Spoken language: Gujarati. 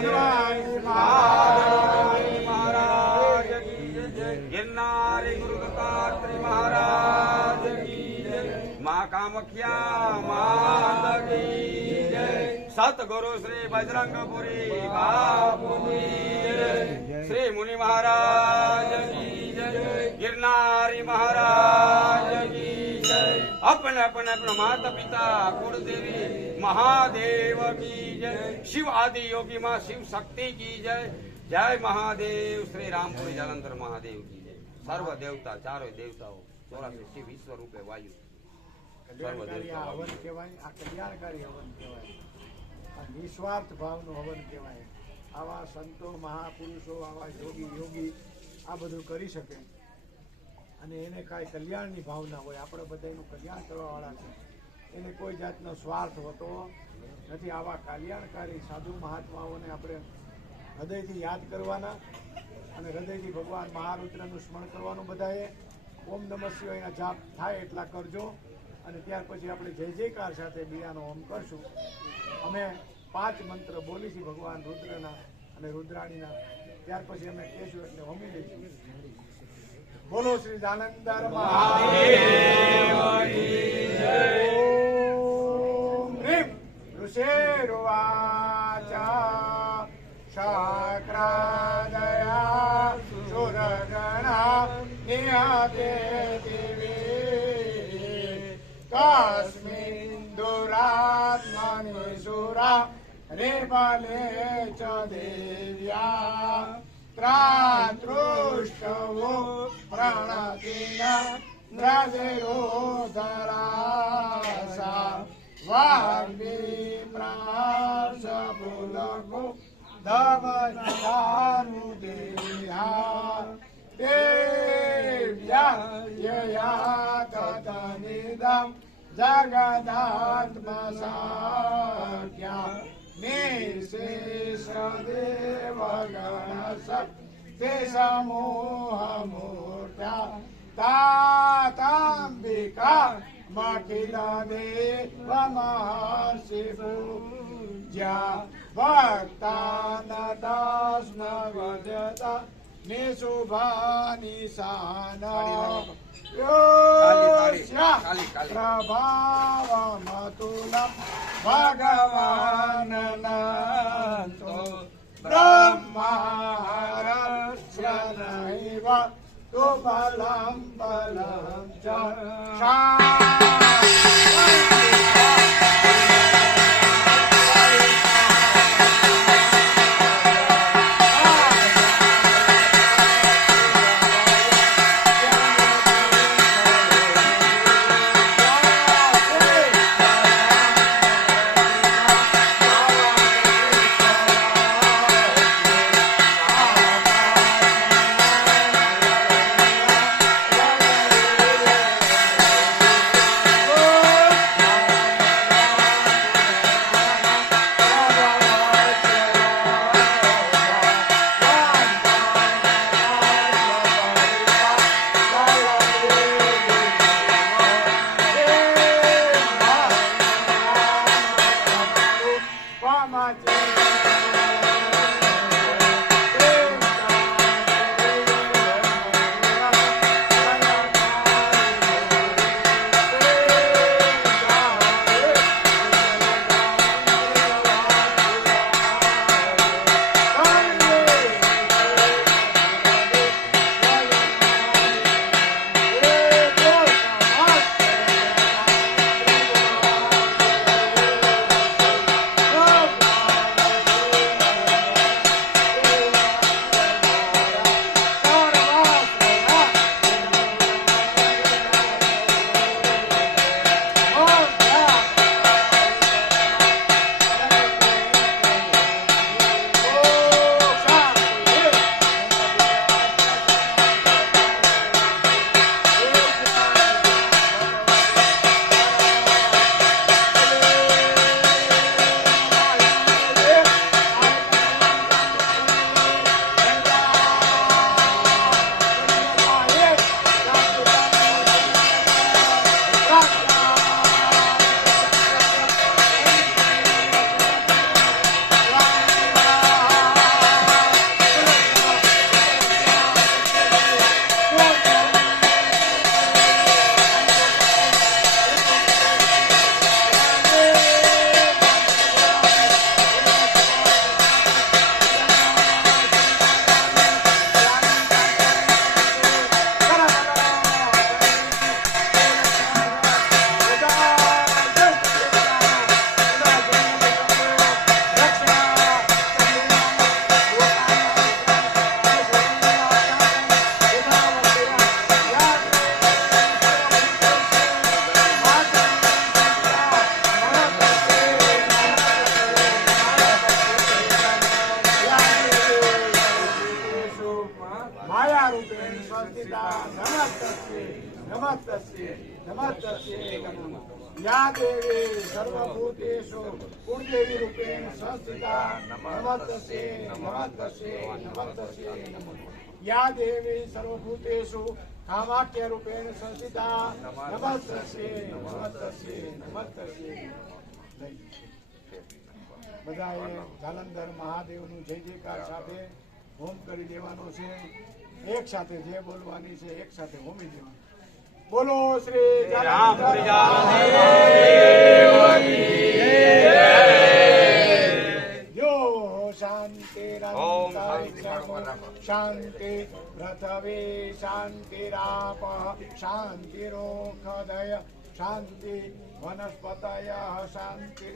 હનુમાન મહારાજ કી જય, ગિરનારી ગુરુ દત્તાત્રેય મહારાજ કી જય, મા કામખ્યા માત કી જય, સતગુરુ શ્રી બજરંગપુરી બાપુની જય, શ્રી મુનિ મહારાજ કી જય, गिरनारी महाराज की जय, अपने अपने अपने माता पिता कुलदेवी महादेव की जय, शिव आदि योगी माँ शिव शक्ति की जय, जय महादेव श्री रामपुरी जलंधर महादेव की जय, सर्व देवता चारों देवताओं 84 शिव ईश्वर रूपे वायु सर्व देवता हवन कहेवाय, आ कल्याणकारी हवन कहेवाय, आ निस्वार्थ भावનું હવન કહેવાય। આવા સંતો મહાપુરુષો આવા યોગી આ બધું કરી શકે અને એને કાંઈ કલ્યાણની ભાવના હોય, આપણે બધાનું કલ્યાણ કરવાવાળા છે, એને કોઈ જાતનો સ્વાર્થ હોતો નથી। આવા કલ્યાણકારી સાધુ મહાત્માઓને આપણે હૃદયથી યાદ કરવાના અને હૃદયથી ભગવાન મહારુદ્રનું સ્મરણ કરવાનું। બધાએ ઓમ નમઃ શિવાયના જાપ થાય એટલા કરજો અને ત્યાર પછી આપણે જય જયકાર સાથે બીજાનો ઓમ કરશું। અમે 5 મંત્ર બોલીશું ભગવાન રુદ્રના અને રુદ્રાણીના, ત્યાર પછી અમે કહેશું એટલે હોમી લઈશું। બોલો શ્રી જાલંધર મહાદેવ કી જય। ઓમ રીમ ઋષિર્વાચા શાક્રાદયા સુરગણા નિહતે દિવી તસ્મિન દુરાત્મનિ સુરા રેબલે ચ દેવ્યા ત્રાતૃષ્ટવો પ્रणतिना द्रविरोधरासा वाग्विप्रासपुलको धवदारुदेव्या देव्या यया ततनिदं जगदात्मसाख्या निःशेषदेवगणस ते समूहमूर्त्या ताताम्बिका मखिल देव महर्षि पूज्या भक्तानदास्न वदता निशुभानिशान प्रभावमतुलं भगवाननन्तो ब्रह्मारस्य नैव तु बलं बलं च નમસ્તસ્યે નમસ્તસ્યે નમઃ યા દેવી સર્વભૂતેષુ કુળદેવી રૂપેણ સંસ્થિતા નમસ્તસ્યે નમસ્તસ્યે નમસ્તસ્યે નમઃ યા દેવી સર્વભૂતેષુ કામાખ્ય રૂપેણ સંસ્થિતા નમસ્તસ્યે નમસ્તસ્યે નમસ્તસ્યે બધાએ જાલંધર મહાદેવનું જય જયકાર સાથે હોમ કરી દેવાનો છે. એક સાથે જે બોલવાની છે એક સાથે હોમી દેવાનું. બોલો શ્રી રામપુરી જો શાંતિ ઓમ શાંતિ પૃથ્વે શાંતિરાપ શાંતિરોખદય શાંતિ વનસ્પતય શાંતિ